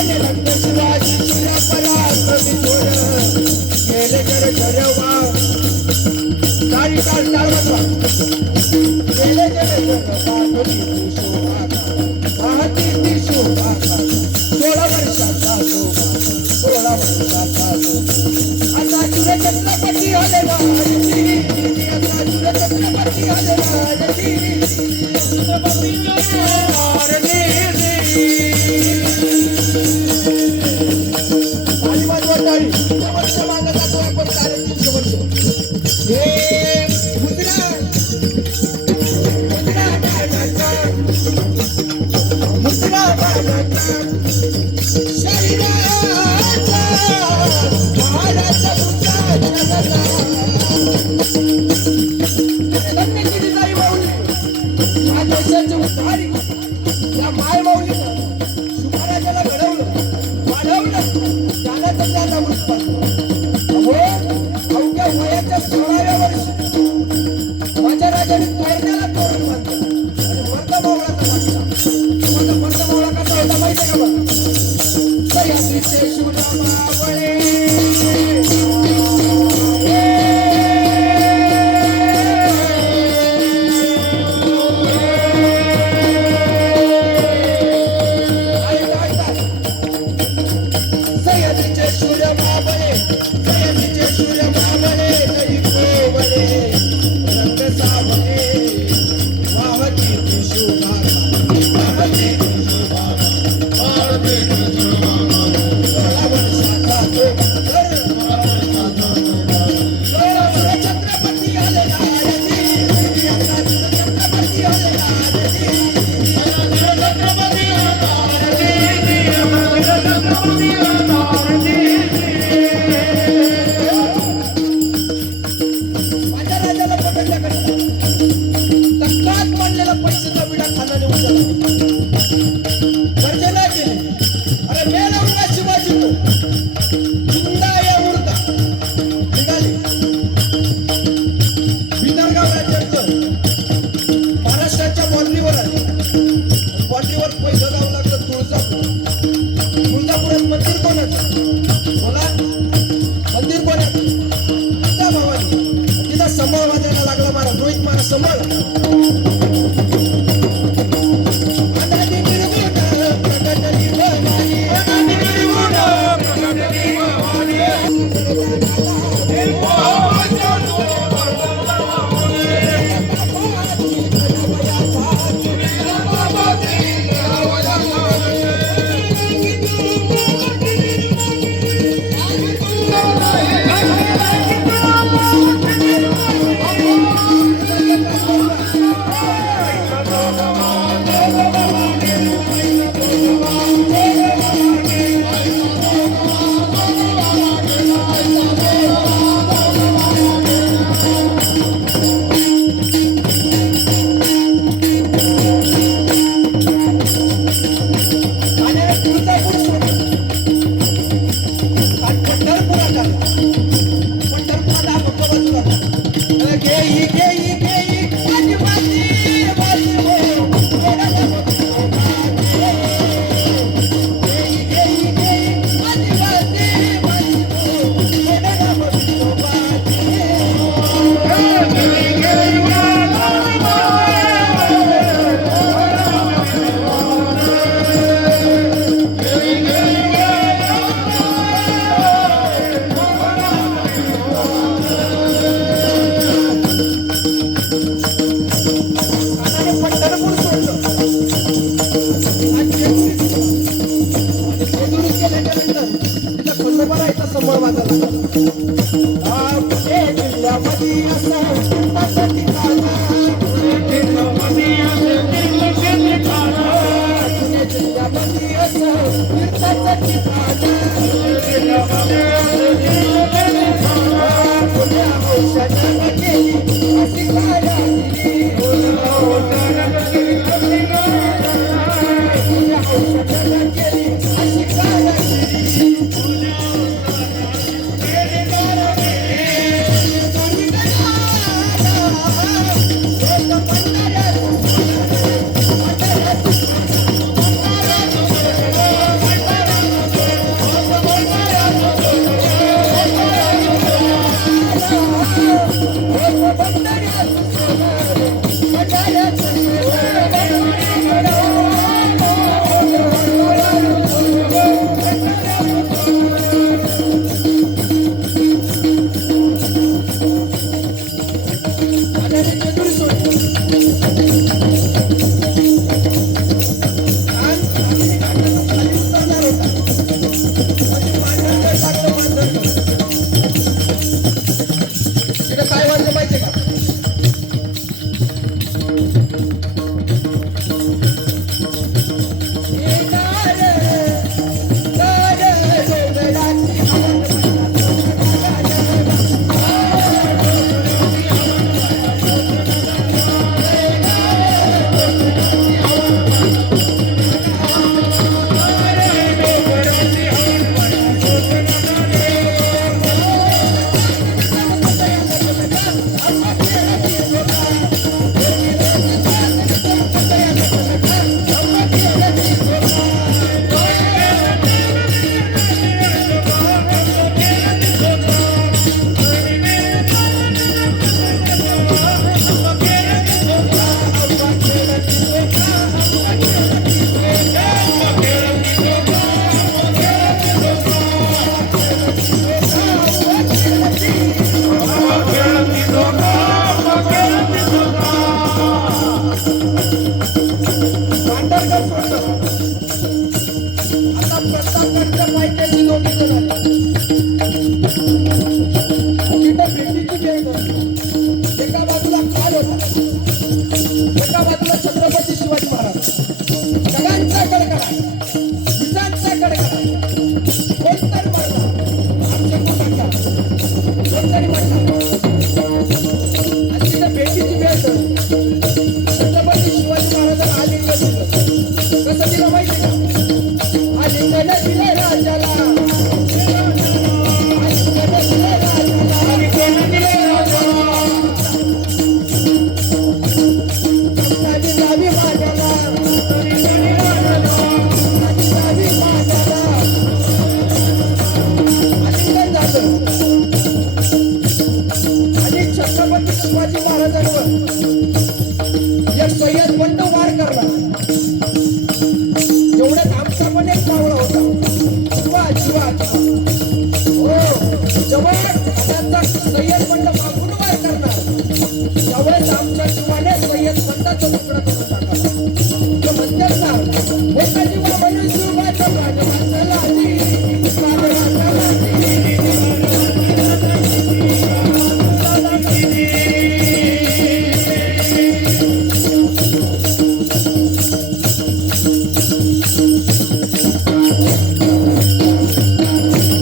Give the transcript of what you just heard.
शिवाजी तुझ्या पराक्रमी थोर गेले कर ठरवा गाडी काढ वाजवा गेले वाहती ती शोभा 16 वर्षाचा शोभा 16 वर्षाचा आता तुझे छत्रपती आले राजी आता तुझे छत्रपती आले राजी छत्रपती काय वाटलं माहितीये का? एका बाजूला खाल होता, एका बाजूला छत्रपती शिवाजी महाराज. जगांचा कडकडा, विजांचा कडकडा. कोणतरी म्हणला आमच्या पोटाचा, कोणतरी म्हणला. आणि तिथे भेटीची वेळ झाली. छत्रपती शिवाजी महाराजांना आलिंगन दिलं. कसं दिलं माहिती का? आलिंगन दिलं राजाला, शिवाजी महाराजांवर एक सय्यद बंड वार करला. एवढ्यात आमचा पण एक पावला होता, शिवा शिवा. हो, जेव्हा त्याचा सय्यद बंड मागून वार करणार, त्यावेळेस आमच्या शिवाने सय्यद बंडाचा तुकडा करून टाकला. म्हणतात ना, एका जीवा म्हणून शिवाचा प्राण.